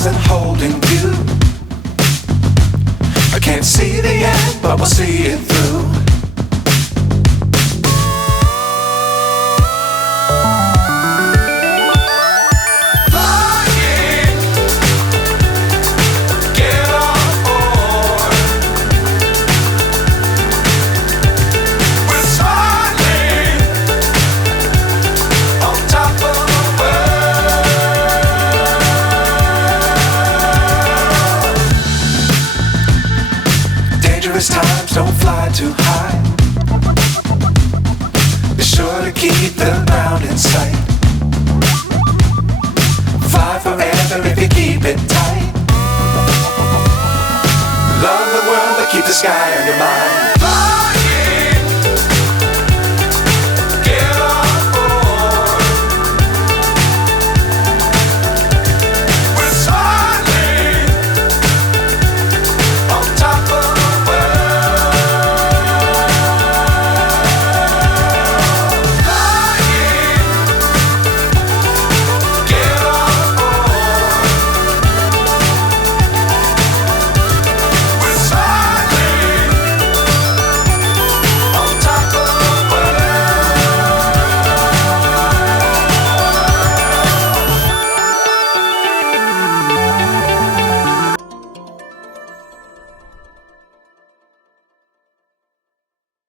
stars and holding you. I can't see the end, but we'll see it through. Times don't fly too high. Be sure to keep the ground in sight. Fly forever if you keep it tight. Love the world but keep the sky on your mind.